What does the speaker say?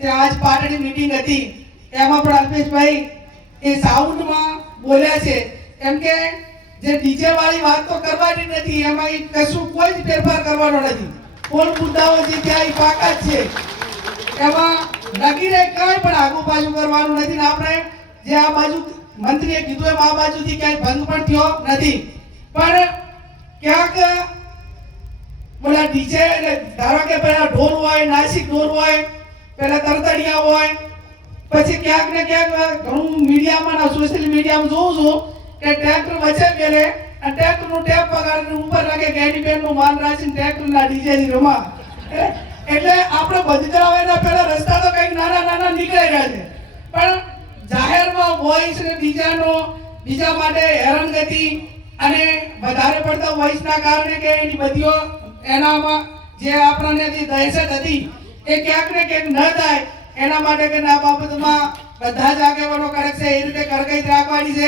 તે આજ પાટણની મીટિંગ હતી એમાં પણ અલ્પેશભાઈ એ સાઉન્ડમાં બોલ્યા છે એમ કે જે ડીજે વાળી વાત તો કરવાની નથી, એમાં કશું કોઈ જ ફેરફાર કરવાનો નથી. કોણ મુદ્દાઓ જે ત્યાં પાકા જ છે એમાં લગીને કાંઈ પણ આગુ પાછું કરવાનું નથી ને આપણે જે આ બાજુ મંત્રીએ કીધું એમ આ બાજુથી ક્યાંય ભંગ પણ થયો નથી. પણ ક્યાંક બોલા ડીજે ધારો કે પેલા ઢોલ હોય, નાસિક ઢોલ હોય, પેલા તરતડિયા હોય, પછી ક્યાંક ને ક્યાંક ઘણું મીડિયામાં સોશિયલ મીડિયામાં જોઉં છું કે ટ્રેક્ટર વચ્ચે ગયેલે અને ટ્રેક્ટરનું ટેપ પગાડીને ઉપર લાગે ગેડી બેનનું માન રાખીને ટ્રેક્ટરના ડીજેથી રમા. એટલે આપણે બંધ કરાવવાના પહેલા રસ્તા તો કંઈક નાના નાના નીકળી રહ્યા છે, પણ જાહેરમાં વોઇસ ને બીજા માટે હેરાનગતિ અને વધારે પડતા વોઇસના કારણે કે એની બધીઓ એનામાં જે આપણને જે દહેશત હતી એ ક્યાંક ને ક્યાંક ન થાય એના માટે કે આ બાબતમાં બધા જ આગેવાનો કરે છે એ રીતે કડકાઈ રાખવાની છે.